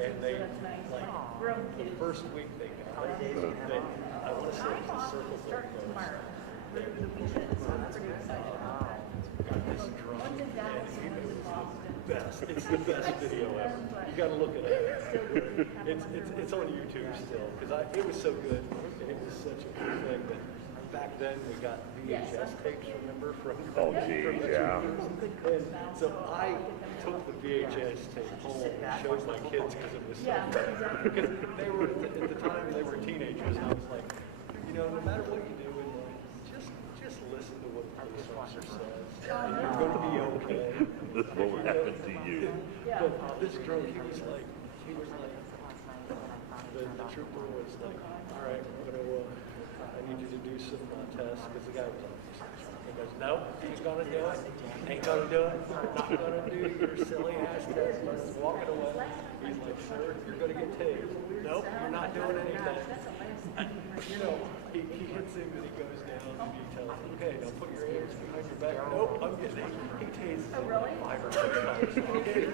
And they, like, the first week they got it, I want to say it was a circle book post. Got this drum, and it was the best. It's the best video ever. You got to look at it. It's on YouTube still, because it was so good, and it was such a cool thing that back then we got VHS tapes, remember, from the yeah. And so I took the VHS tape home and showed my kids because it was so fun. Because they were, at the time, they were teenagers, and I was like, you know, no matter what you do in life, just listen to what the police officer says. And you're going to be okay. This won't happen to you. But this drunk, he was like, the trooper was like, all right, I need you to do some tests, because the guy was on this. He goes, nope, he's going to do it. Ain't going to do it. Not going to do your silly ass test. He's walking away. He's like, sir, you're going to get tased. Nope, you're not doing anything. You know, he hits him and he goes down and he tells him, okay, now put your hands behind your back. Nope, I'm getting it. He tases him like 5 or 6 times. He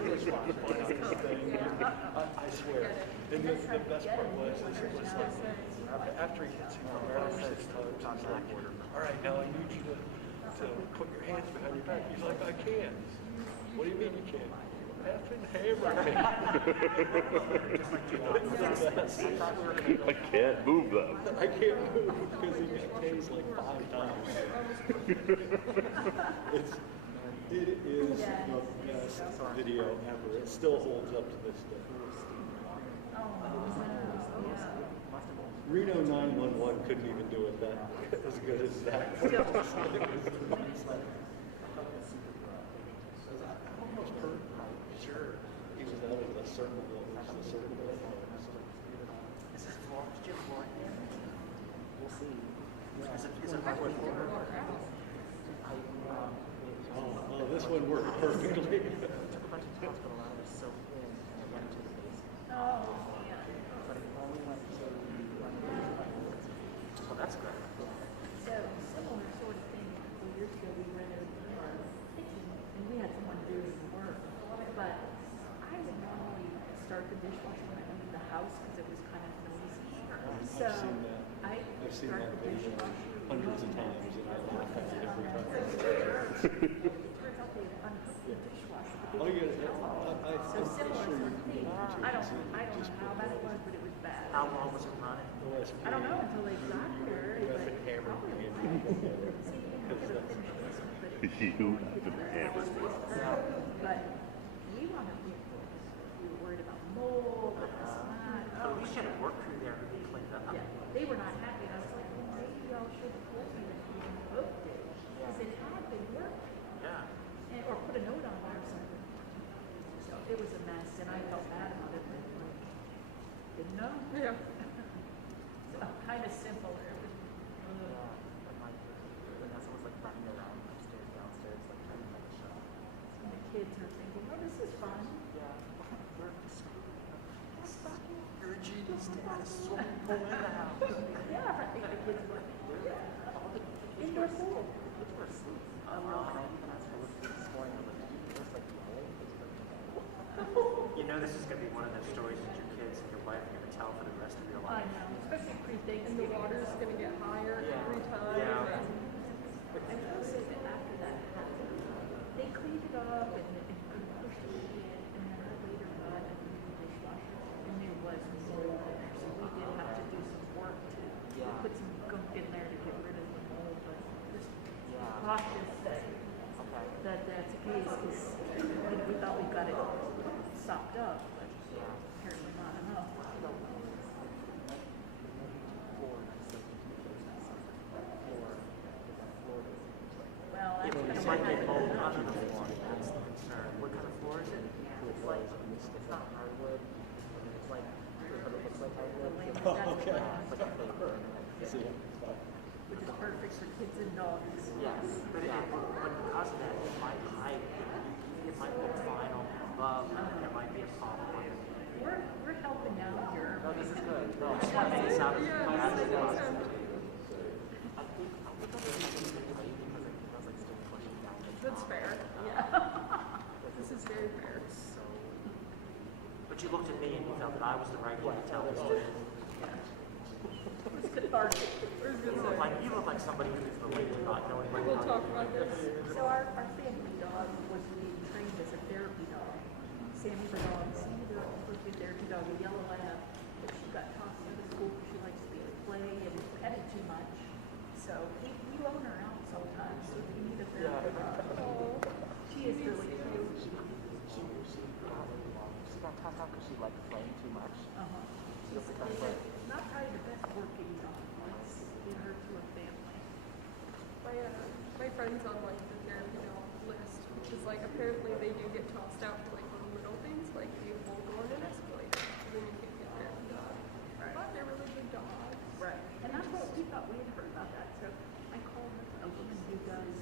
just flies out this thing. I swear. And the best part was like, after he hits him 5 or 6 times, he's like, all right, now I need you to put your hands behind your back. He's like, I can't. What do you mean you can't? Effing hammer me. I can't move them. I can't move because he got tased like 5 times. It is the best video ever. It still holds up to this day. Reno 911 couldn't even do it that as good as that. Sure, he was out of the circle. Is this floor? Did you have floor in here? We'll see. Is it hardwood floor? Oh, this one worked perfectly. Took a bunch of hospital out of it, so thin, and it went into the basement. But it only went to well, that's good. So, similar sort of thing, a couple years ago, we rented our kitchen, and we had someone doing the work. But I would normally start the dishwasher when I entered the house because it was kind of noisy. So I've seen that video hundreds of times, and I laugh at it every time. It turns out they unhooked the dishwasher. Oh, yeah, So similar sort of thing. I don't know how bad it was, but it was bad. How long was it running? I don't know until they got here. You have to hammer me in. You have been hammered. But we wound up being, we were worried about mold, and this and that. But at least you had a work crew there who cleaned up. Yeah, they were not happy. And I was like, well, maybe y'all should have told me that you hooked it. Because it had been working. Yeah. Or put a note on it or something. So it was a mess, and I felt bad about it, but like, didn't know. Yeah. So kind of simple. It was, And like, Vanessa was like running around upstairs, downstairs, like trying to make a shot. and the kids are thinking, oh, this is fun. Yeah. You're a genius, Dad. A swimming pool in the house. Yeah, I think the kids were indoor pool. Kids were asleep. I even asked her this morning, I'm like, did you notice like the old? You know, this is going to be one of those stories that your kids and your wife are going to tell for the rest of your I life. know, especially pre-Thanksgiving. And the water's going to get higher every time. Yeah. I will say that after that happened, they cleaned it up and pushed it in, and then I later got a new dishwasher, and there was mold in there, so we did have to do some work to put some gunk in there to get rid of the mold, but just cautious that that's the case, because we thought we got it stopped up, but apparently not enough. Well, that's It might get mold under the floor. That's the concern. What kind of floor is it? It's like, it's not hardwood. It's like, but it looks like hardwood. Okay. It's like a paper. Which is perfect for kids and dogs. Yes, but because of that, it might hide. It might look fine on above, and there might be a problem underneath. We're helping out here. No, this is good. No, I just want to make this out as bad as possible. I think I'm going to do something because it feels like still pushing down. That's fair. Yeah. This is very fair. So, but you looked at me and you felt that I was the right one to tell this to. It's cathartic. You look like somebody who could relate to not knowing what We'll talk about this. So our family dog was being trained as a therapy dog. Sammy the dog, Sammy the supposed to be a therapy dog, a yellow lab, but she got tossed out of school because she likes to be at play and petted too much. So we loan her out sometimes. So if you need a therapy dog, she is really cute. She got tossed out because she liked playing too much. She's not probably the best working dog. Let's get her to a family. My friend's on like the therapy dog list, which is like apparently they do get tossed out for like little things, like you will go on an escalator, and then you can't get a therapy dog. Right. But they're really good dogs. Right. And that's what we thought. We had heard about that. So I called a woman who does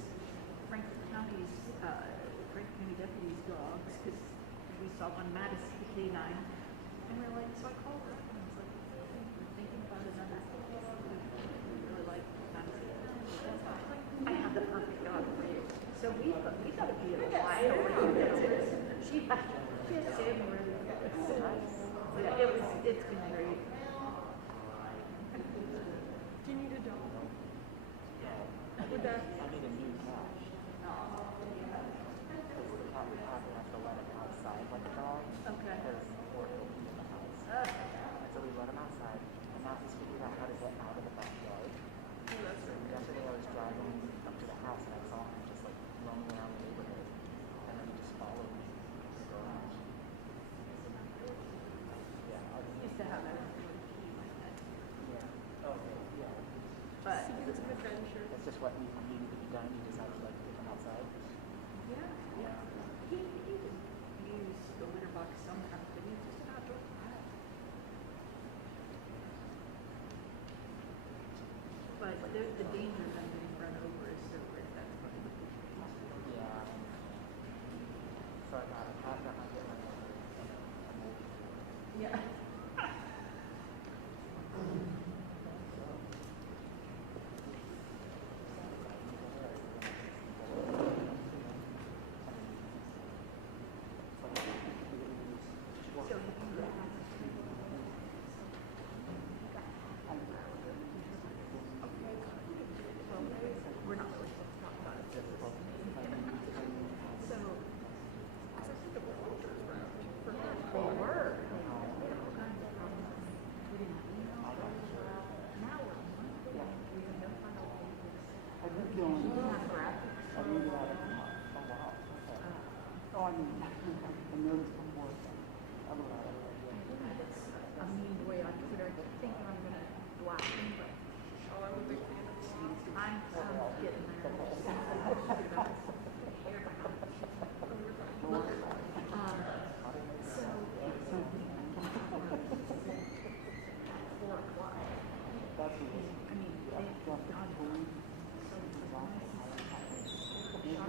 Franklin County deputies' dogs because we saw one, Madison the canine, and we were like, so I called her and I was like, we're thinking about another dog. We really like Madison. I have the perfect dog for you. So we thought it'd be a while. She has Sammy really good. Yeah, it's been great. Do you need a dog? Would that? I need a new cat. Because the cat we have, we have to let him outside like a dog. Okay. Because we're open in the house. So we let him outside, and now he's figured out how to get out of the backyard. Oh, that's So yesterday I was driving up to the house and I saw him just like roaming around the neighborhood, and then he just followed me to the garage. Yeah. Used to have that key like that. Yeah. Okay. Yeah. But it's an adventure. That's just what needed to be done. You decided like to take him outside. yeah. He would use the litter box sometimes, but he's just an outdoor cat. But the danger of them getting run over is so great. That's funny. Yeah. So I got a cat that might get my Yeah. We're not really supposed to talk about it. So, they were. We had all kinds of problems. We didn't have email. Now we're on Monday. We have no final papers. She didn't have graphics. Oh, I mean, I noticed before. It's a mean way on Twitter. I keep thinking I'm going to block him, but Oh, I'm a big fan of dogs. I'm getting there. So, 4 o'clock. I mean, they've gone so you know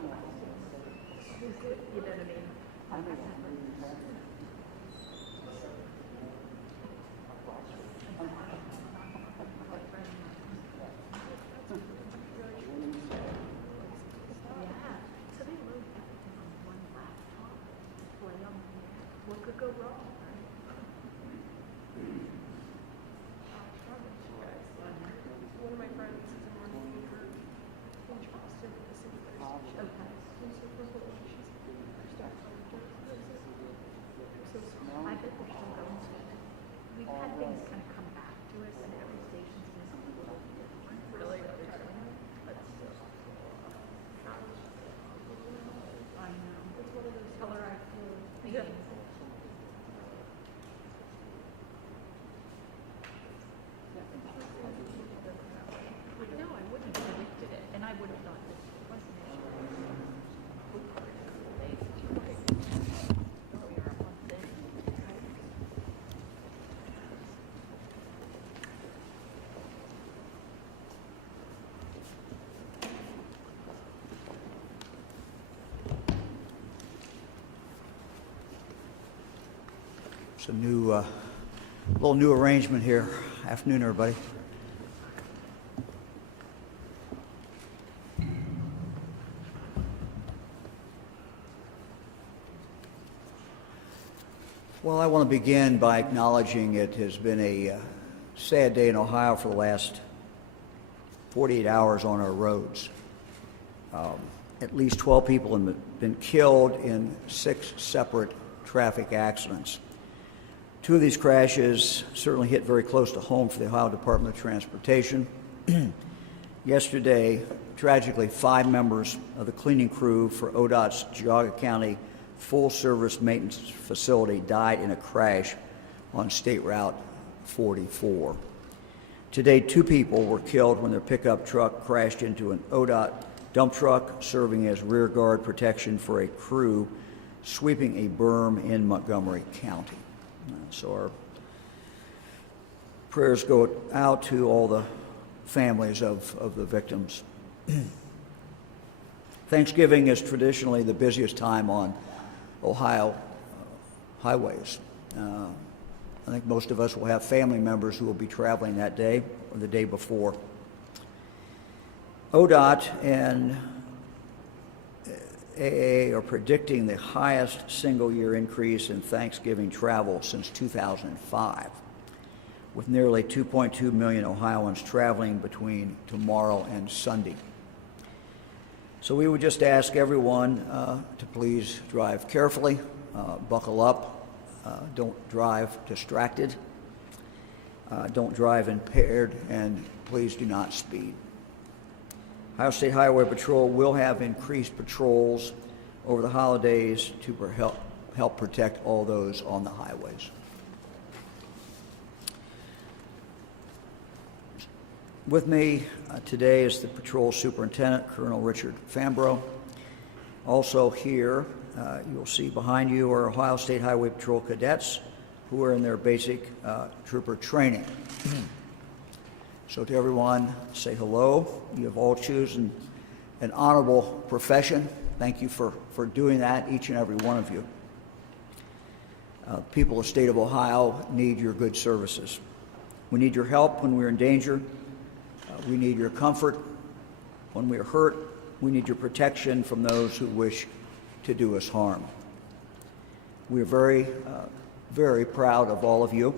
what I mean? Yeah. So they load everything on one laptop, play on there. What could go wrong, right? One of my friends is a morning leader in Charleston, the city there's Okay. and so for her, she's her staff manager. So small. I bet they're still going to. We've had things kind of come back to us, and every station's been a little different. Really? But still. I know. It's one of those Color I feel. Yeah. No, I wouldn't have predicted it, and I would have thought this wasn't it. We are at 1:30. It's a little new arrangement here. Afternoon, everybody. Well, I want to begin by acknowledging it has been a sad day in Ohio for the last 48 hours on our roads. At least 12 people have been killed in 6 separate traffic accidents. 2 of these crashes certainly hit very close to home for the Ohio Department of Transportation. Yesterday, tragically, 5 members of the cleaning crew for ODOT's Geauga County full-service maintenance facility died in a crash on State Route 44. Today, 2 people were killed when their pickup truck crashed into an ODOT dump truck serving as rear guard protection for a crew sweeping a berm in Montgomery County. So our prayers go out to all the families of the victims. Thanksgiving is traditionally the busiest time on Ohio highways. I think most of us will have family members who will be traveling that day or the day before. ODOT and AA are predicting the highest single-year increase in Thanksgiving travel since 2005, with nearly 2.2 million Ohioans traveling between tomorrow and Sunday. So we would just ask everyone to please drive carefully, buckle up, don't drive distracted, don't drive impaired, and please do not speed. Ohio State Highway Patrol will have increased patrols over the holidays to help protect all those on the highways. With me today is the Patrol Superintendent, Colonel Richard Fambro. Also here, you'll see behind you are Ohio State Highway Patrol cadets who are in their basic trooper training. So to everyone, say hello. You have all chosen an honorable profession. Thank you for doing that, each and every one of you. People of the state of Ohio need your good services. We need your help when we're in danger. We need your comfort when we are hurt. We need your protection from those who wish to do us harm. We are very, very proud of all of you.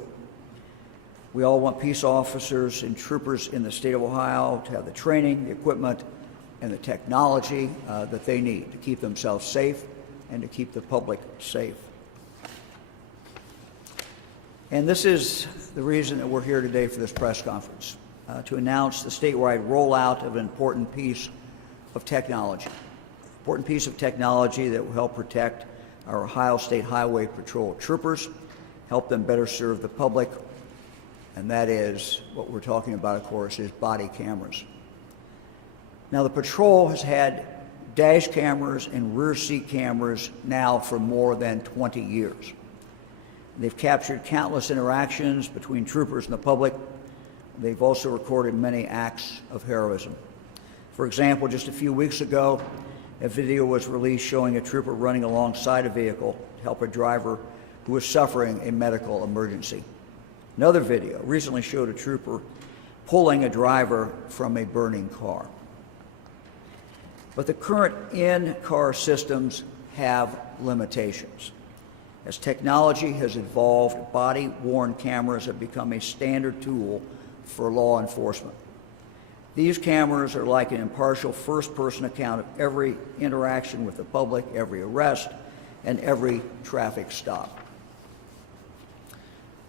We all want peace officers and troopers in the state of Ohio to have the training, the equipment, and the technology that they need to keep themselves safe and to keep the public safe. And this is the reason that we're here today for this press conference, to announce the statewide rollout of an important piece of technology. Important piece of technology that will help protect our Ohio State Highway Patrol troopers, help them better serve the public, and that is what we're talking about, of course, is body cameras. Now, the patrol has had dash cameras and rear seat cameras now for more than 20 years. They've captured countless interactions between troopers and the public. They've also recorded many acts of heroism. For example, just a few weeks ago, a video was released showing a trooper running alongside a vehicle to help a driver who was suffering a medical emergency. Another video recently showed a trooper pulling a driver from a burning car. But the current in-car systems have limitations. As technology has evolved, body-worn cameras have become a standard tool for law enforcement. These cameras are like an impartial first-person account of every interaction with the public, every arrest, and every traffic stop.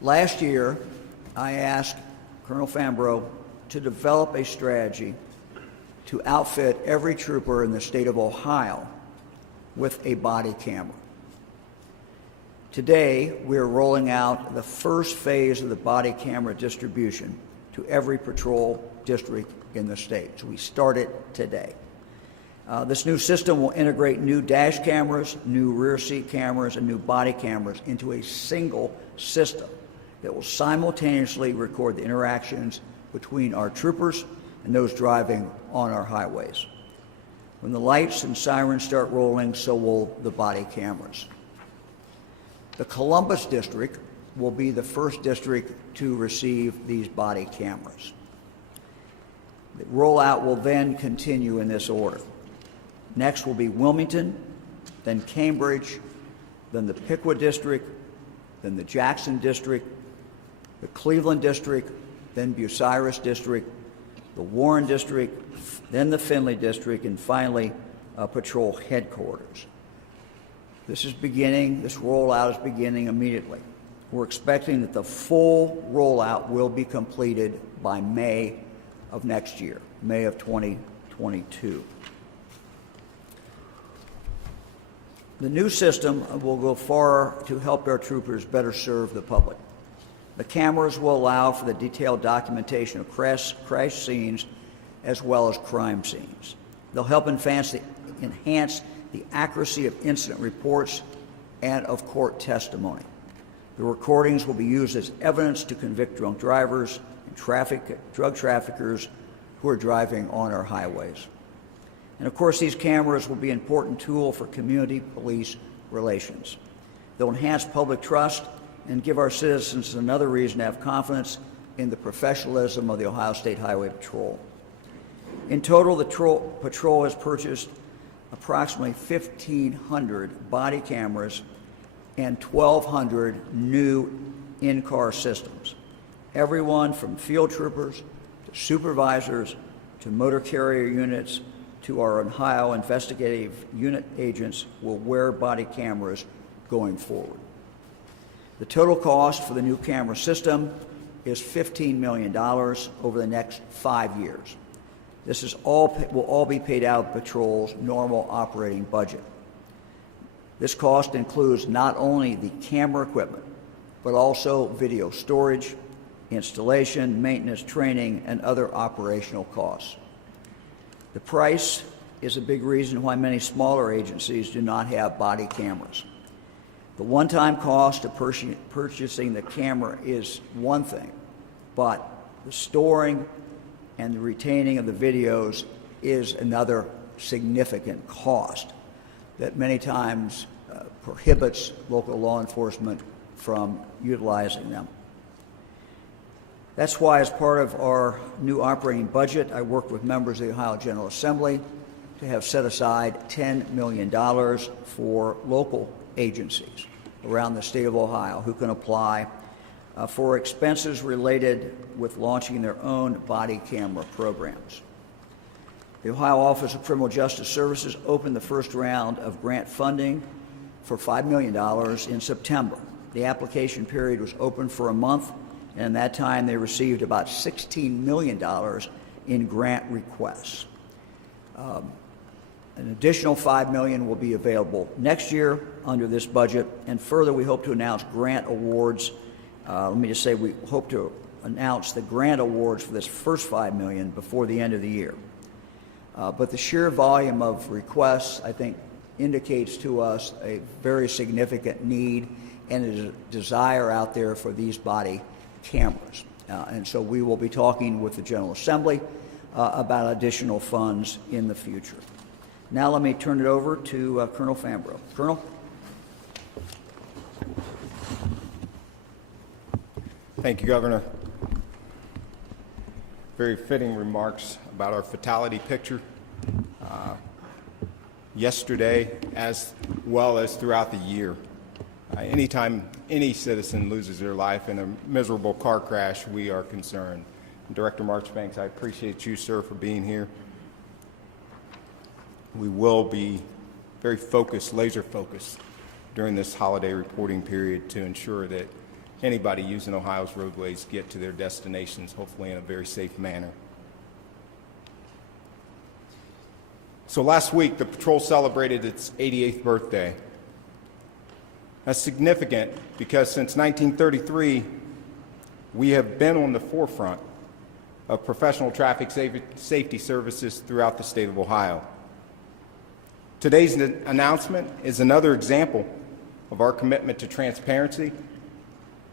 Last year, I asked Colonel Fambro to develop a strategy to outfit every trooper in the state of Ohio with a body camera. Today, we are rolling out the first phase of the body camera distribution to every patrol district in the state. So we start it today. This new system will integrate new dash cameras, new rear seat cameras, and new body cameras into a single system that will simultaneously record the interactions between our troopers and those driving on our highways. When the lights and sirens start rolling, so will the body cameras. The Columbus district will be the first district to receive these body cameras. The rollout will then continue in this order. Next will be Wilmington, then Cambridge, then the Piqua district, then the Jackson District, the Cleveland District, then Bucyrus District, the Warren District, then the Findlay District, and finally, patrol headquarters. This rollout is beginning immediately. We're expecting that the full rollout will be completed by May of next year, May of 2022. The new system will go far to help our troopers better serve the public. The cameras will allow for the detailed documentation of crash scenes as well as crime scenes. They'll help enhance the accuracy of incident reports and of court testimony. The recordings will be used as evidence to convict drunk drivers and drug traffickers who are driving on our highways. And of course, these cameras will be an important tool for community police relations. They'll enhance public trust and give our citizens another reason to have confidence in the professionalism of the Ohio State Highway Patrol. In total, the patrol has purchased approximately 1,500 body cameras and 1,200 new in-car systems. Everyone from field troopers to supervisors to motor carrier units to our Ohio investigative unit agents will wear body cameras going forward. The total cost for the new camera system is $15 million over the next 5 years. This will all be paid out of Patrol's normal operating budget. This cost includes not only the camera equipment, but also video storage, installation, maintenance, training, and other operational costs. The price is a big reason why many smaller agencies do not have body cameras. The one-time cost of purchasing the camera is one thing, but the storing and the retaining of the videos is another significant cost that many times prohibits local law enforcement from utilizing them. That's why, as part of our new operating budget, I worked with members of the Ohio General Assembly to have set aside $10 million for local agencies around the state of Ohio who can apply for expenses related with launching their own body camera programs. The Ohio Office of Criminal Justice Services opened the first round of grant funding for $5 million in September. The application period was open for a month, and in that time they received about $16 million in grant requests. An additional $5 million will be available next year under this budget, and further we hope to announce grant awards. Let me just say we hope to announce the grant awards for this first $5 million before the end of the year. But the sheer volume of requests, I think, indicates to us a very significant need and a desire out there for these body cameras. And so we will be talking with the General Assembly about additional funds in the future. Now let me turn it over to Colonel Fambro. Colonel? Thank you, Governor. Very fitting remarks about our fatality picture. Yesterday, as well as throughout the year, anytime any citizen loses their life in a miserable car crash, we are concerned. Director Marchbanks, I appreciate you, sir, for being here. We will be very focused, laser focused, during this holiday reporting period to ensure that anybody using Ohio's roadways get to their destinations, hopefully in a very safe manner. So last week, the patrol celebrated its 88th birthday. That's significant because since 1933, we have been on the forefront of professional traffic safety services throughout the state of Ohio. Today's announcement is another example of our commitment to transparency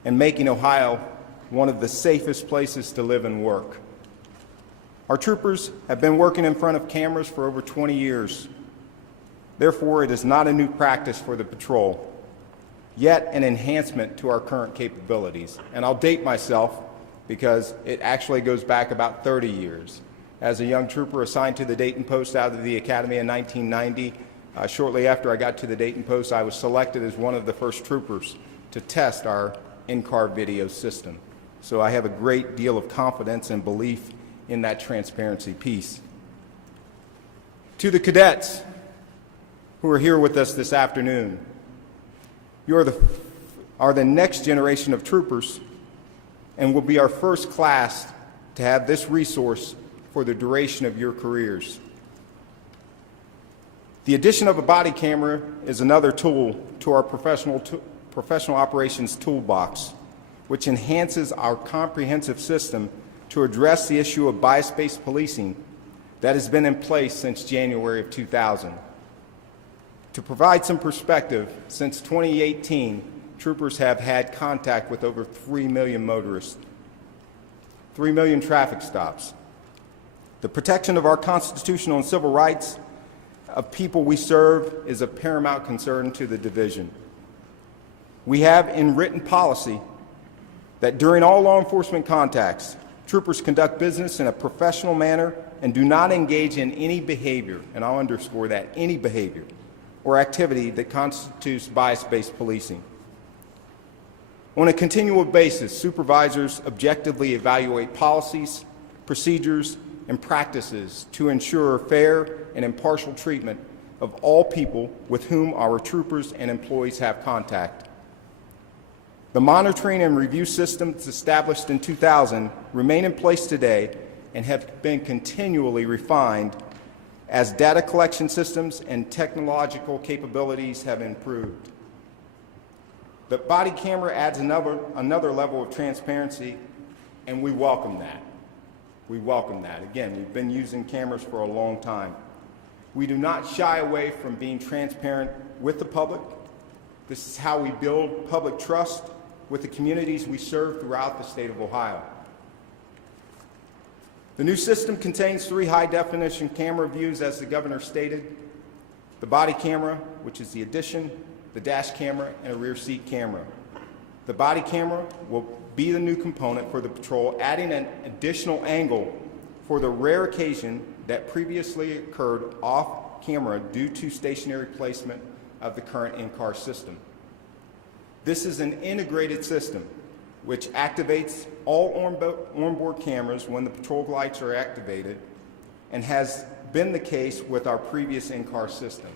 and making Ohio one of the safest places to live and work. Our troopers have been working in front of cameras for over 20 years. Therefore, it is not a new practice for the patrol, yet an enhancement to our current capabilities. And I'll date myself because it actually goes back about 30 years. As a young trooper assigned to the Dayton Post out of the Academy in 1990, shortly after I got to the Dayton Post, I was selected as one of the first troopers to test our in-car video system. So I have a great deal of confidence and belief in that transparency piece. To the cadets who are here with us this afternoon, you are the next generation of troopers and will be our first class to have this resource for the duration of your careers. The addition of a body camera is another tool to our professional operations toolbox, which enhances our comprehensive system to address the issue of bias-based policing that has been in place since January of 2000. To provide some perspective, since 2018, troopers have had contact with over 3 million motorists, 3 million traffic stops. The protection of our constitutional and civil rights of people we serve is of paramount concern to the division. We have in written policy that during all law enforcement contacts, troopers conduct business in a professional manner and do not engage in any behavior, and I'll underscore that, any behavior or activity that constitutes bias-based policing. On a continual basis, supervisors objectively evaluate policies, procedures, and practices to ensure fair and impartial treatment of all people with whom our troopers and employees have contact. The monitoring and review systems established in 2000 remain in place today and have been continually refined as data collection systems and technological capabilities have improved. The body camera adds another level of transparency, and we welcome that. We welcome that. Again, we've been using cameras for a long time. We do not shy away from being transparent with the public. This is how we build public trust with the communities we serve throughout the state of Ohio. The new system contains 3 high-definition camera views, as the governor stated: the body camera, which is the addition, the dash camera, and a rear seat camera. The body camera will be the new component for the patrol, adding an additional angle for the rare occasion that previously occurred off camera due to stationary placement of the current in-car system. This is an integrated system which activates all onboard cameras when the patrol lights are activated, and has been the case with our previous in-car system.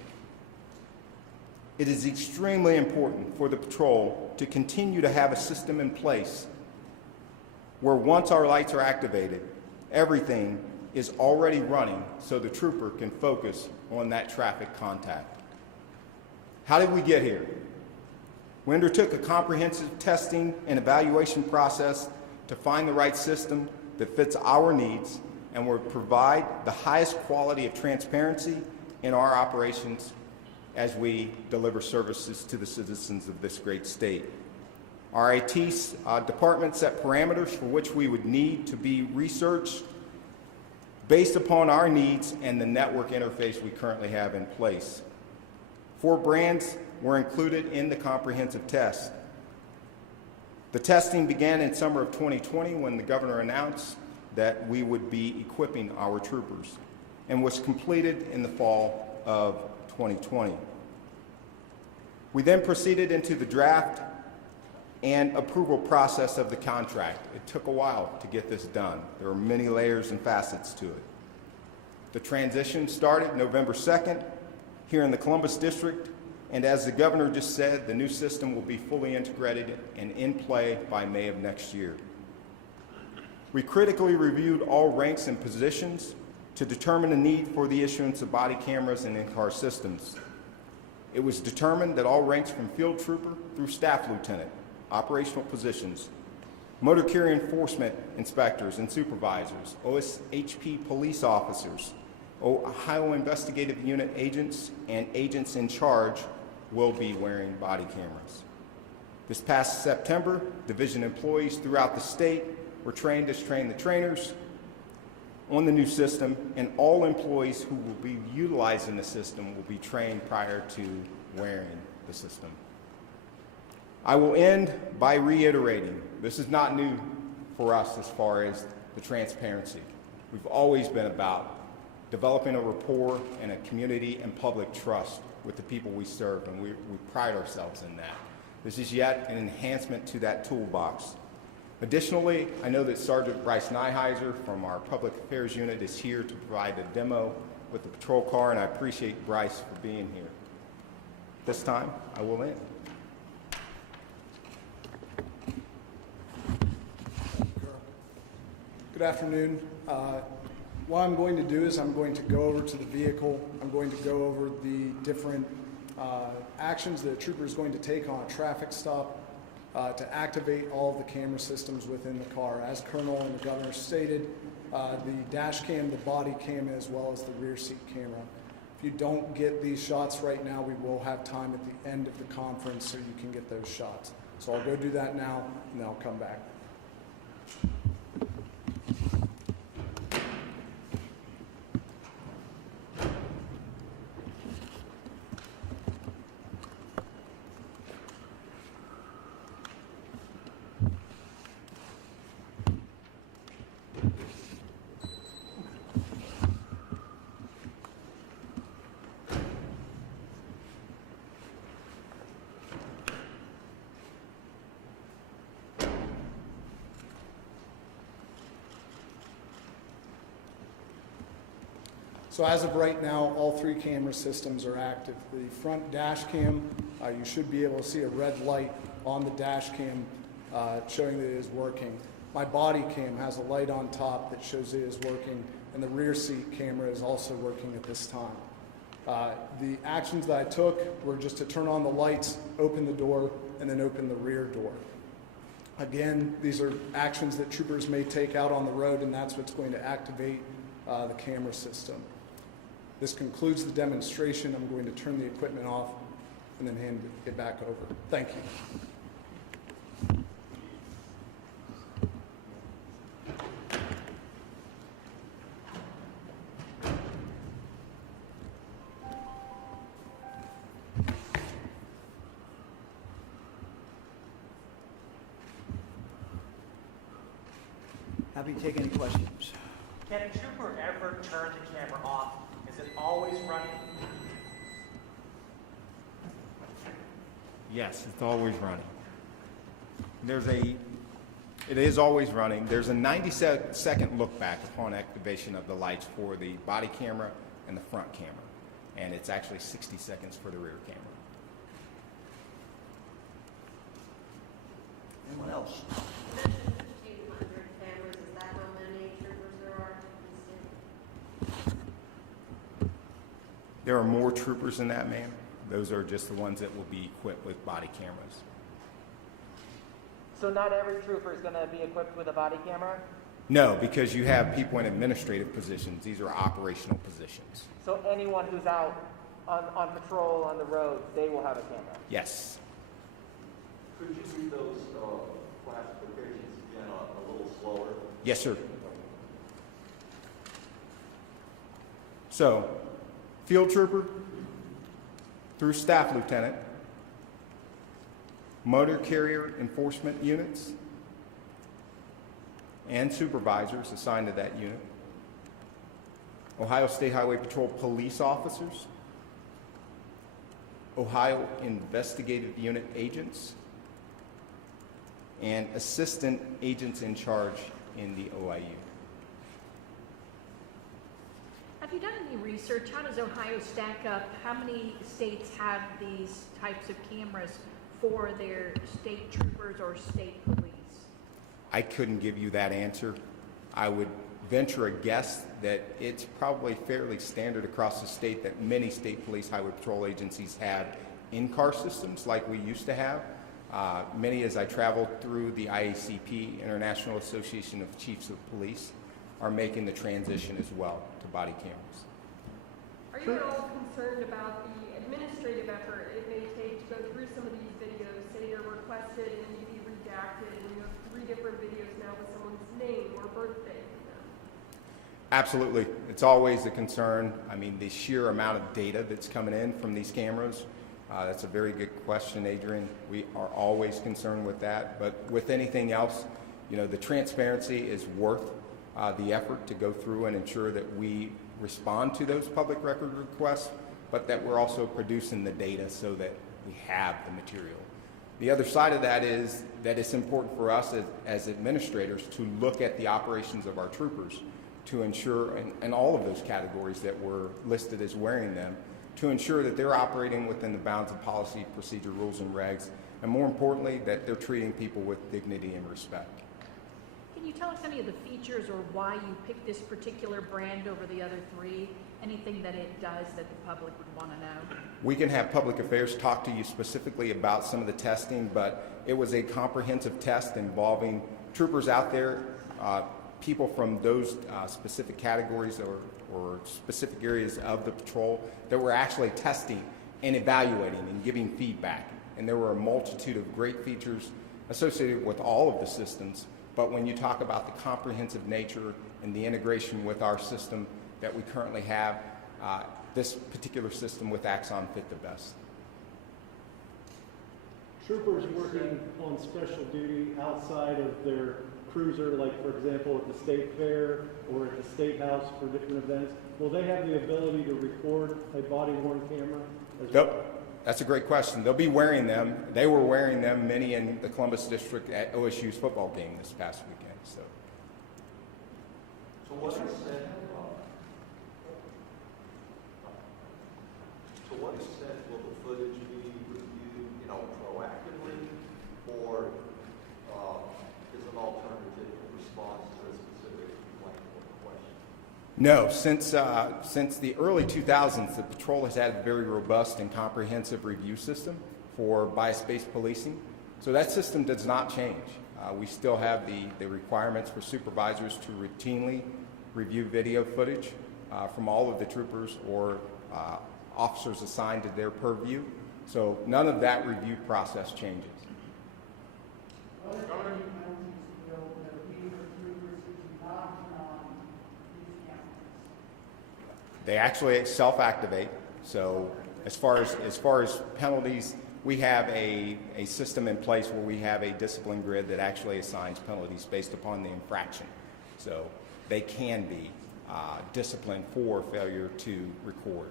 It is extremely important for the patrol to continue to have a system in place where once our lights are activated, everything is already running so the trooper can focus on that traffic contact. How did we get here? We undertook a comprehensive testing and evaluation process to find the right system that fits our needs and will provide the highest quality of transparency in our operations as we deliver services to the citizens of this great state. Our IT department set parameters for which we would need to be researched based upon our needs and the network interface we currently have in place. 4 brands were included in the comprehensive test. The testing began in summer of 2020 when the governor announced that we would be equipping our troopers, and was completed in the fall of 2020. We then proceeded into the draft and approval process of the contract. It took a while to get this done. There were many layers and facets to it. The transition started November 2nd here in the Columbus District, and as the governor just said, the new system will be fully integrated and in play by May of next year. We critically reviewed all ranks and positions to determine the need for the issuance of body cameras and in-car systems. It was determined that all ranks from field trooper through staff lieutenant, operational positions, motor carrier enforcement inspectors and supervisors, OSHP police officers, Ohio investigative unit agents, and agents in charge will be wearing body cameras. This past September, division employees throughout the state were trained as train the trainers on the new system, and all employees who will be utilizing the system will be trained prior to wearing the system. I will end by reiterating, this is not new for us as far as the transparency. We've always been about developing a rapport and a community and public trust with the people we serve, and we pride ourselves in that. This is yet an enhancement to that toolbox. Additionally, I know that Sergeant Bryce Nyheiser from our Public Affairs Unit is here to provide a demo with the patrol car, and I appreciate Bryce for being here. This time, I will end. Good afternoon. What I'm going to do is I'm going to go over to the vehicle. I'm going to go over the different actions that a trooper is going to take on a traffic stop to activate all of the camera systems within the car. As Colonel and the Governor stated, the dash cam, the body cam, as well as the rear seat camera. If you don't get these shots right now, we will have time at the end of the conference so you can get those shots. So I'll go do that now, and then I'll come back. So as of right now, all 3 camera systems are active. The front dash cam, you should be able to see a red light on the dash cam showing that it is working. My body cam has a light on top that shows it is working, and the rear seat camera is also working at this time. The actions that I took were just to turn on the lights, open the door, and then open the rear door. Again, these are actions that troopers may take out on the road, and that's what's going to activate the camera system. This concludes the demonstration. I'm going to turn the equipment off and then hand it back over. Thank you. Happy to take any questions. Can a trooper ever turn the camera off? Is it always running? Yes, it's always running. It is always running. There's a 90-second look back upon activation of the lights for the body camera and the front camera. And it's actually 60 seconds for the rear camera. Anyone else? You mentioned 1,500 cameras. Is that how many troopers there are in the state? There are more troopers than that, ma'am. Those are just the ones that will be equipped with body cameras. So not every trooper is going to be equipped with a body camera? No, because you have people in administrative positions. These are operational positions. So anyone who's out on patrol on the road, they will have a camera? Yes. Could you read those classifications again a little slower? Yes, sir. So, field trooper through staff lieutenant, motor carrier enforcement units, and supervisors assigned to that unit, Ohio State Highway Patrol police officers, Ohio Investigative Unit agents, and assistant agents in charge in the OIU. Have you done any research? How does Ohio stack up? How many states have these types of cameras for their state troopers or state police? I couldn't give you that answer. I would venture a guess that it's probably fairly standard across the state that many state police highway patrol agencies have in-car systems like we used to have. Many, as I traveled through the IACP, International Association of Chiefs of Police, are making the transition as well to body cameras. Are you at all concerned about the administrative effort it may take to go through some of these videos, say they're requested and maybe redacted, and you have 3 different videos now with someone's name or birthday in them? Absolutely. It's always a concern. I mean, the sheer amount of data that's coming in from these cameras, that's a very good question, Adrian. We are always concerned with that. But with anything else, you know, the transparency is worth the effort to go through and ensure that we respond to those public record requests, but that we're also producing the data so that we have the material. The other side of that is that it's important for us as administrators to look at the operations of our troopers to ensure, and all of those categories that were listed as wearing them, to ensure that they're operating within the bounds of policy, procedure, rules, and regs, and more importantly, that they're treating people with dignity and respect. Can you tell us any of the features or why you picked this particular brand over the other three? Anything that it does that the public would want to know? We can have public affairs talk to you specifically about some of the testing, but it was a comprehensive test involving troopers out there, people from those specific categories or specific areas of the patrol that were actually testing and evaluating and giving feedback. And there were a multitude of great features associated with all of the systems, but when you talk about the comprehensive nature and the integration with our system that we currently have, this particular system with Axon fit the best. Troopers working on special duty outside of their cruiser, like for example at the state fair or at the state house for different events, will they have the ability to record a body-worn camera as well? That's a great question. They'll be wearing them. They were wearing them, many in the Columbus district at OSU's football game this past weekend. So what extent will the footage be reviewed, proactively, or is an alternative response to a specific complaint or question? no, since the early 2000s, the patrol has had a very robust and comprehensive review system for bias-based policing. So that system does not change. We still have the requirements for supervisors to routinely review video footage from all of the troopers or officers assigned to their purview. So none of that review process changes. They actually self-activate. So as far as penalties, we have a system in place where we have a discipline grid that actually assigns penalties based upon the infraction. So they can be disciplined for failure to record.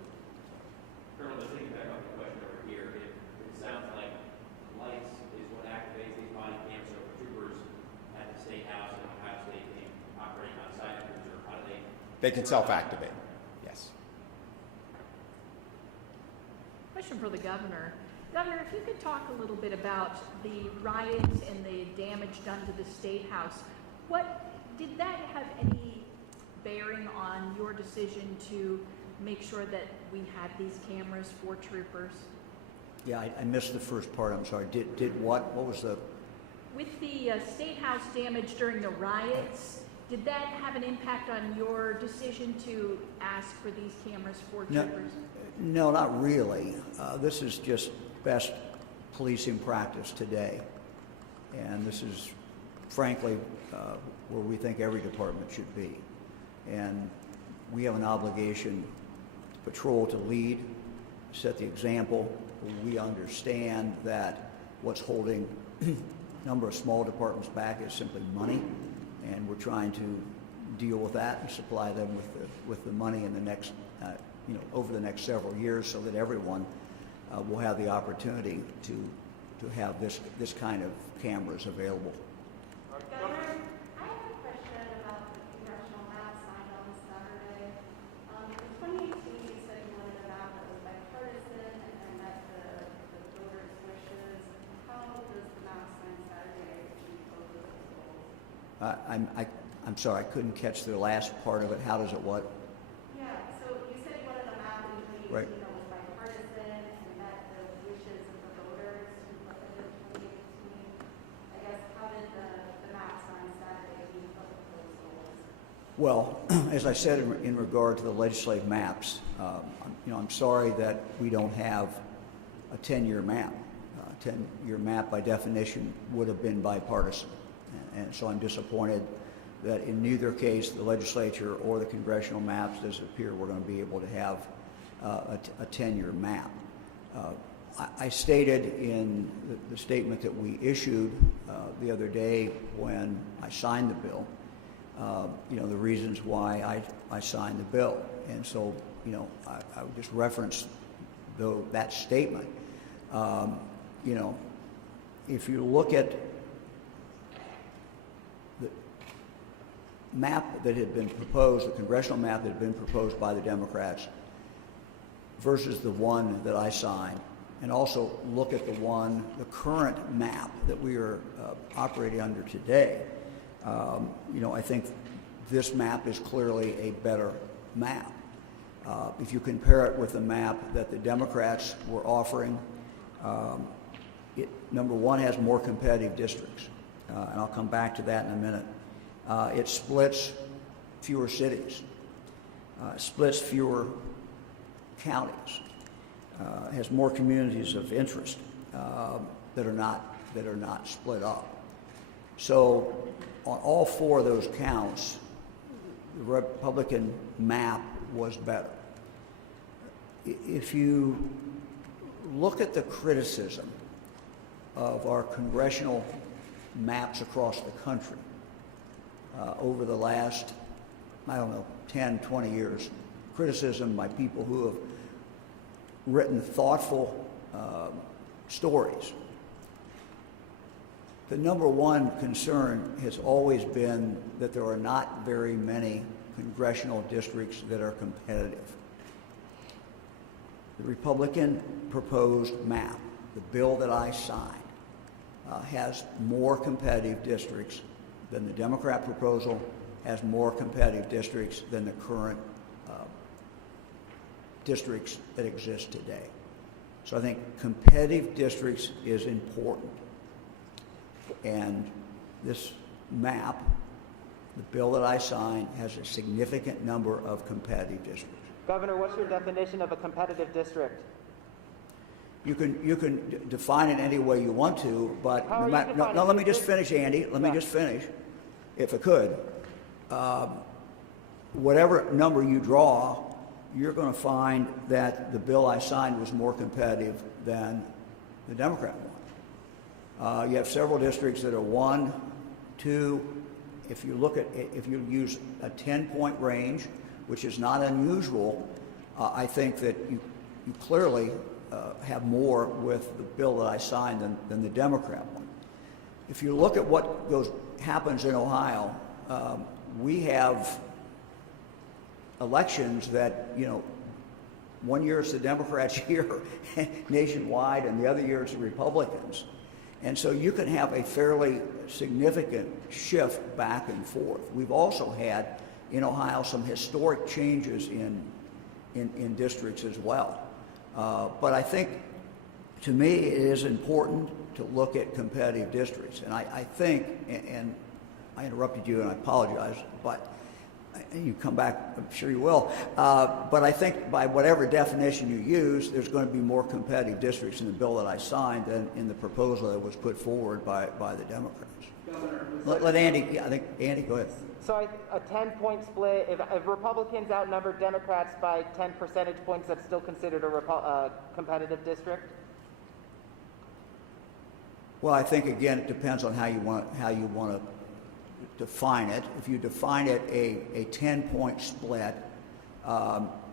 Colonel, just thinking back on the question over here, it sounds like lights is what activates these body cams, so troopers at the State House and Ohio State team operating outside the cruiser, how do they? They can self-activate, yes. Question for the governor. Governor, if you could talk a little bit about the riots and the damage done to the State House, did that have any bearing on your decision to make sure that we had these cameras for troopers? Yeah, I missed the first part, I'm sorry. Did what? What was the? With the State House damage during the riots, did that have an impact on your decision to ask for these cameras for troopers? No, not really. This is just best policing practice today. And this is, frankly, where we think every department should be. And we have an obligation to patrol, to lead, set the example. We understand that what's holding a number of small departments back is simply money, and we're trying to deal with that and supply them with the money in the next, over the next several years, so that everyone will have the opportunity to have this kind of cameras available. Governor, I have a question about the congressional map signed on Saturday. In 2018, you said you wanted a map that was bipartisan and met the voters' wishes. How does the map signed Saturday achieve both of those goals? I'm sorry, I couldn't catch the last part of it. How does it what? Yeah, so you said you wanted a map in 2018 Right. that was bipartisan and met the wishes of the voters who voted in 2018. I guess, how did the map signed Saturday meet both of those goals? Well, as I said in regard to the legislative maps, I'm sorry that we don't have a 10-year map. A 10-year map, by definition, would have been bipartisan. And so I'm disappointed that in neither case, the legislature or the congressional maps, does it appear we're going to be able to have a 10-year map. I stated in the statement that we issued the other day when I signed the bill, the reasons why I signed the bill. And so, I would just reference that statement. if you look at the map that had been proposed, the congressional map that had been proposed by the Democrats versus the one that I signed, and also look at the current map that we are operating under today, I think this map is clearly a better map. If you compare it with the map that the Democrats were offering, it, number one, has more competitive districts, and I'll come back to that in a minute. It splits fewer cities, splits fewer counties, has more communities of interest that are not split up. So on all four of those counts, the Republican map was better. If you look at the criticism of our congressional maps across the country over the last, 10, 20 years, criticism by people who have written thoughtful stories, the number one concern has always been that there are not very many congressional districts that are competitive. The Republican proposed map, the bill that I signed, has more competitive districts than the Democrat proposal, has more competitive districts than the current districts that exist today. So I think competitive districts is important. And this map, the bill that I signed, has a significant number of competitive districts. Governor, what's your definition of a competitive district? You can define it any way you want to, but let me just finish, Andy. Let me just finish, if I could. Whatever number you draw, you're going to find that the bill I signed was more competitive than the Democrat one. You have several districts that are 1, 2. If you use a 10-point range, which is not unusual, I think that you clearly have more with the bill that I signed than the Democrat one. If you look at what happens in Ohio, we have elections that, 1 year it's the Democrats year nationwide, and the other year it's the Republicans. And so you can have a fairly significant shift back and forth. We've also had in Ohio some historic changes in districts as well. But I think, to me, it is important to look at competitive districts. And I think, and I interrupted you and I apologize, but you come back, I'm sure you will. But I think by whatever definition you use, there's going to be more competitive districts in the bill that I signed than in the proposal that was put forward by the Democrats. Let Andy, I think, Andy, go ahead. So a 10-point split, if Republicans outnumber Democrats by 10 percentage points, that's still considered a competitive district? Well, I think, again, it depends on how you want to define it. If you define it a 10-point split,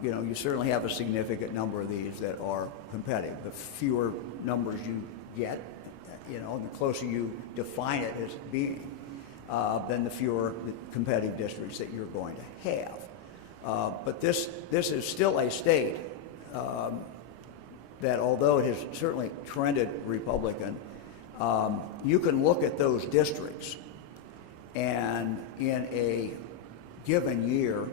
you certainly have a significant number of these that are competitive. The fewer numbers you get, and the closer you define it as being, then the fewer competitive districts that you're going to have. But this is still a state that, although it has certainly trended Republican, you can look at those districts, and in a given year,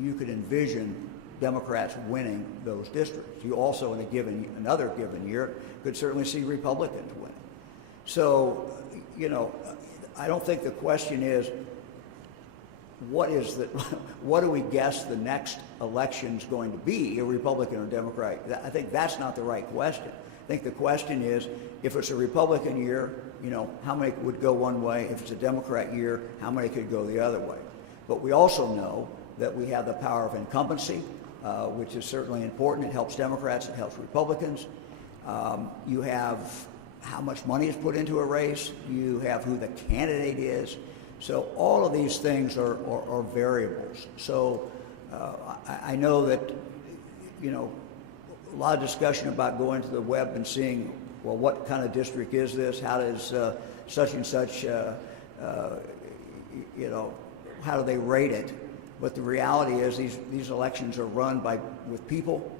you could envision Democrats winning those districts. You also, in another given year, could certainly see Republicans winning. So, I don't think the question is what do we guess the next election's going to be, a Republican or Democrat? I think that's not the right question. I think the question is, if it's a Republican year, how many would go one way? If it's a Democrat year, how many could go the other way? But we also know that we have the power of incumbency, which is certainly important. It helps Democrats, it helps Republicans. You have how much money is put into a race. You have who the candidate is. So all of these things are variables. So I know that, a lot of discussion about going to the web and seeing well, what kind of district is this? How does such and such, how do they rate it? But the reality is these elections are run with people,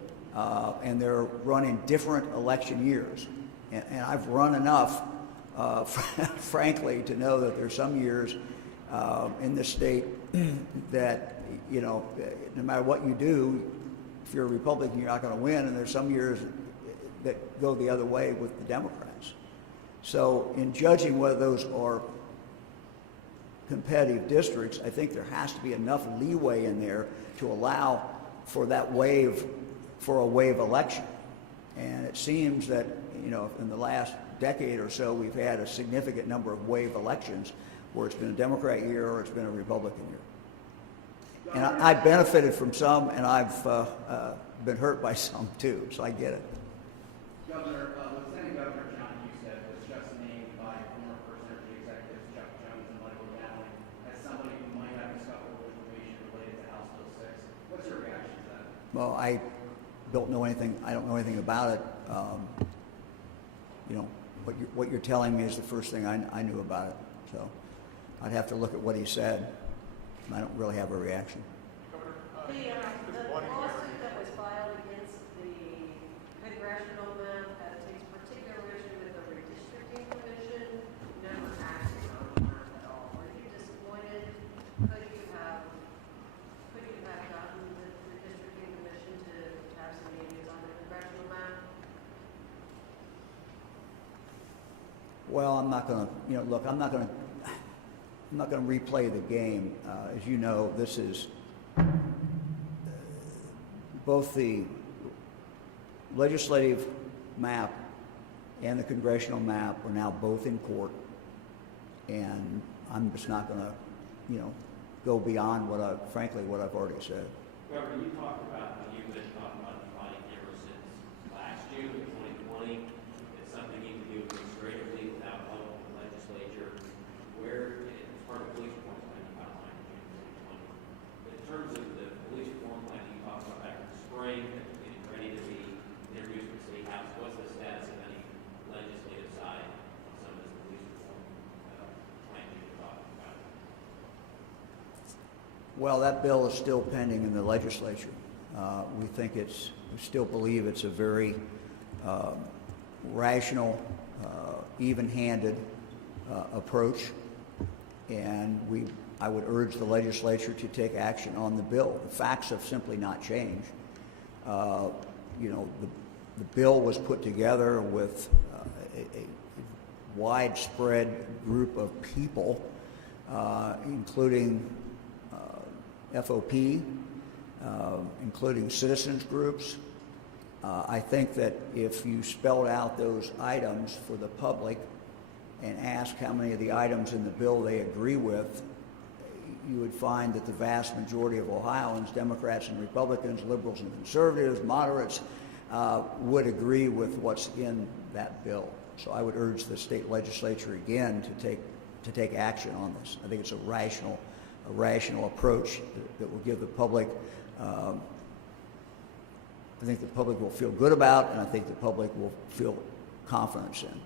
and they're run in different election years. And I've run enough, frankly, to know that there's some years in this state that, no matter what you do, if you're a Republican, you're not going to win. And there's some years that go the other way with the Democrats. So in judging whether those are competitive districts, I think there has to be enough leeway in there to allow for that wave, for a wave election. And it seems that, in the last decade or so, we've had a significant number of wave elections where it's been a Democrat year or it's been a Republican year. And I benefited from some, and I've been hurt by some too, so I get it. Governor, Lieutenant Governor John Husted was just named by former First Energy executives Chuck Jones and Michael Dowling as somebody who might have discoverable information related to House Bill 6. What's your reaction to that? Well, I don't know anything about it. What you're telling me is the first thing I knew about it. So I'd have to look at what he said. I don't really have a reaction. The lawsuit that was filed against the congressional map takes particular issue with the redistricting commission never acting on the map at all. Are you disappointed? Could you have gotten the redistricting commission to have some meetings on the congressional map? Well, I'm not going to, look, I'm not going to replay the game. As you know, this is both the legislative map and the congressional map are now both in court, and I'm just not going to, go beyond what I've already said. Governor, you talked about, you've been talking about the body camera since last June of 2020. It's something you can do administratively without help from the legislature. Where, as part of the police reform plan you outlined in June 2020. In terms of the police reform plan you talked about back in the spring, that's getting ready to be introduced to the State House, what's the status of any legislative side on some of this police reform plan you're talking about? Well, that bill is still pending in the legislature. We still believe it's a very rational, even-handed approach, and I would urge the legislature to take action on the bill. The facts have simply not changed. The bill was put together with a widespread group of people, including FOP, including citizens groups. I think that if you spelled out those items for the public and asked how many of the items in the bill they agree with, you would find that the vast majority of Ohioans, Democrats and Republicans, liberals and conservatives, moderates, would agree with what's in that bill. So I would urge the state legislature again to take action on this. I think it's a rational approach that will give the public, I think the public will feel good about, and I think the public will feel confidence in.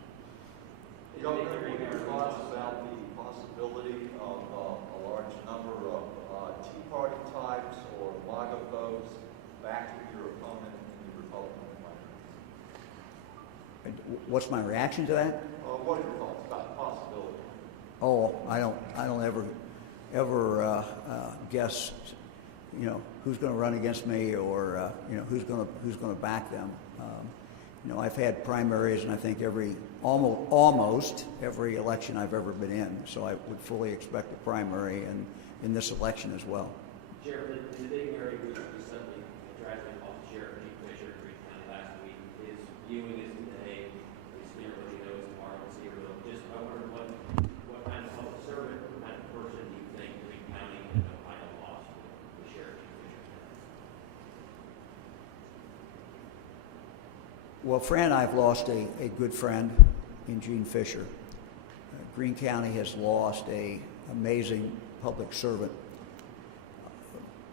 Governor, what are your thoughts about the possibility of a large number of Tea Party types or MAGA folks backing your opponent in the Republican primary? What's my reaction to that? What are your thoughts about the possibility? Oh, I don't ever guess, who's going to run against me or who's going to back them. I've had primaries, and I think almost every election I've ever been in. So I would fully expect a primary in this election as well. Sheriff, in the big area we recently tragically lost Sheriff Chief Fisher in Green County last week. His viewing is today. He's near what he knows tomorrow. We'll see. Just I wonder what kind of public servant, what kind of person do you think Green County and Ohio lost with Sheriff Chief Fisher? Well, Fran and I have lost a good friend in Gene Fisher. Greene County has lost an amazing public servant,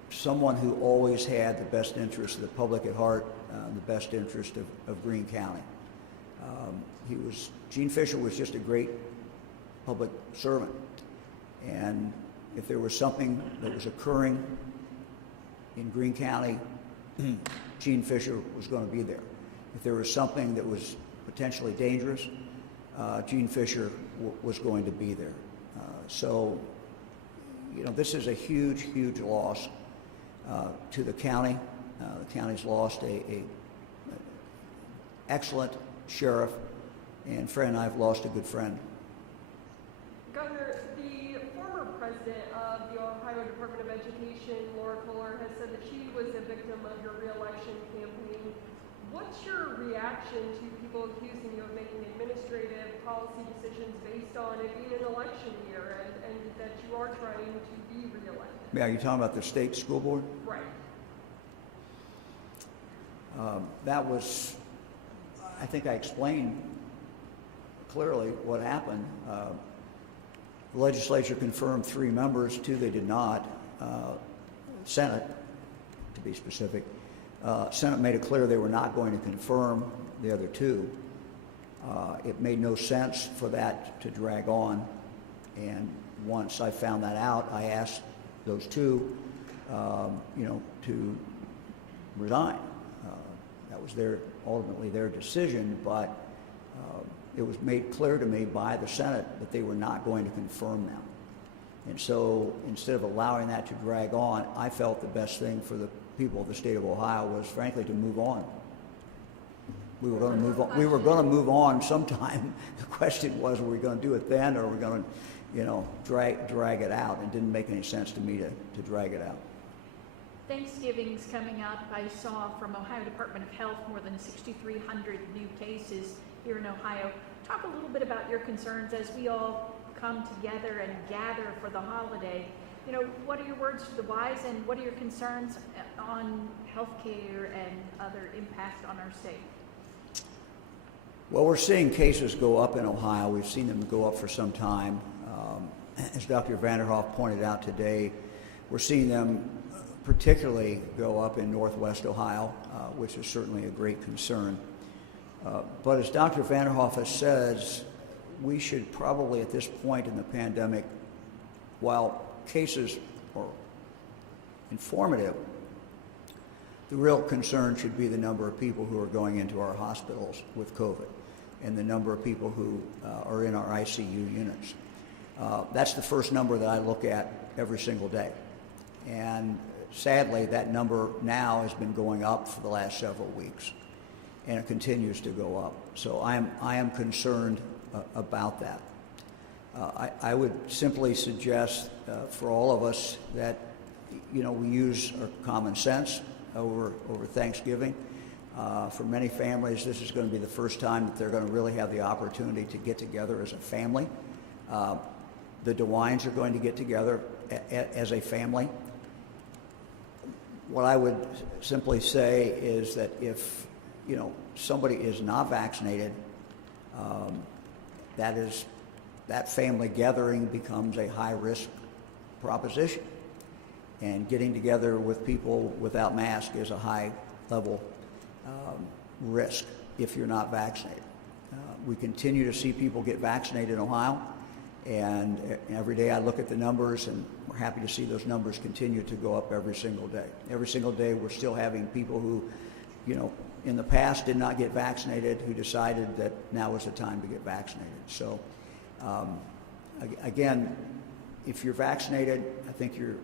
someone who always had the best interest of the public at heart, the best interest of Greene County. Gene Fisher was just a great public servant. And if there was something that was occurring in Greene County, Gene Fisher was going to be there. If there was something that was potentially dangerous, Gene Fisher was going to be there. So, this is a huge, huge loss to the county. The county's lost a excellent sheriff, and Fred and I have lost a good friend. Governor, the former president of the Ohio Department of Education, Laura Kohler, has said that she was a victim of your re-election campaign. What's your reaction to people accusing you of making administrative policy decisions based on it being an election year and that you are trying to be re-elected? Yeah, you're talking about the state school board? Right. That was, I think I explained clearly what happened. The legislature confirmed 3 members, 2 they did not. Senate, to be specific. Senate made it clear they were not going to confirm the other 2. It made no sense for that to drag on. And once I found that out, I asked those 2, to resign. That was ultimately their decision, but it was made clear to me by the Senate that they were not going to confirm them. And so instead of allowing that to drag on, I felt the best thing for the people of the state of Ohio was, frankly, to move on. We were going to move on. We were going to move on sometime. The question was, were we going to do it then, or were we going to, drag it out? It didn't make any sense to me to drag it out. Thanksgiving's coming up. I saw from Ohio Department of Health more than 6,300 new cases here in Ohio. Talk a little bit about your concerns as we all come together and gather for the holiday. What are your words to the wise, and what are your concerns on healthcare and other impact on our state? Well, we're seeing cases go up in Ohio. We've seen them go up for some time. As Dr. Vanderhoff pointed out today, we're seeing them particularly go up in Northwest Ohio, which is certainly a great concern. But as Dr. Vanderhoff has says, we should probably at this point in the pandemic, while cases are informative, the real concern should be the number of people who are going into our hospitals with COVID and the number of people who are in our ICU units. That's the first number that I look at every single day. And sadly, that number now has been going up for the last several weeks, and it continues to go up. So I am concerned about that. I would simply suggest for all of us that we use our common sense over Thanksgiving. For many families, this is going to be the first time that they're going to really have the opportunity to get together as a family. The DeWines are going to get together as a family. What I would simply say is that if somebody is not vaccinated, that family gathering becomes a high-risk proposition. And getting together with people without masks is a high-level risk if you're not vaccinated. We continue to see people get vaccinated in Ohio, and every day I look at the numbers, and we're happy to see those numbers continue to go up every single day. Every single day we're still having people who, in the past did not get vaccinated, who decided that now was the time to get vaccinated. So, again, if you're vaccinated, I think you're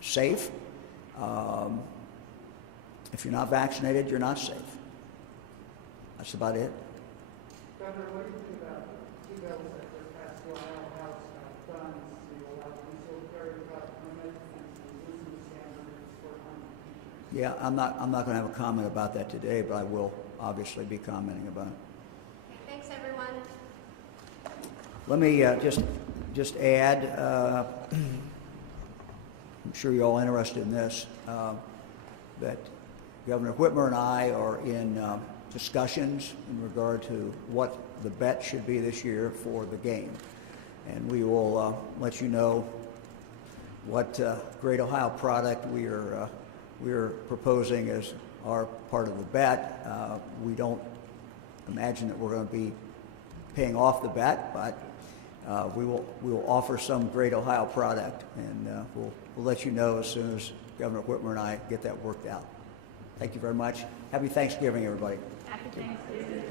safe. If you're not vaccinated, you're not safe. That's about it. Governor, what do you think about 2 bills that just passed the Ohio House about guns to allow concealed carry without permit and to loosen the standards for armed teachers? Yeah, I'm not going to have a comment about that today, but I will obviously be commenting about it. Okay, thanks, everyone. Let me just add, I'm sure you're all interested in this, that Governor Whitmer and I are in discussions in regard to what the bet should be this year for the game. And we will let you know what Great Ohio product we are proposing as our part of the bet. We don't imagine that we're going to be paying off the bet, but we will offer some great Ohio product, and we'll let you know as soon as Governor Whitmer and I get that worked out. Thank you very much. Happy Thanksgiving, everybody. Happy Thanksgiving.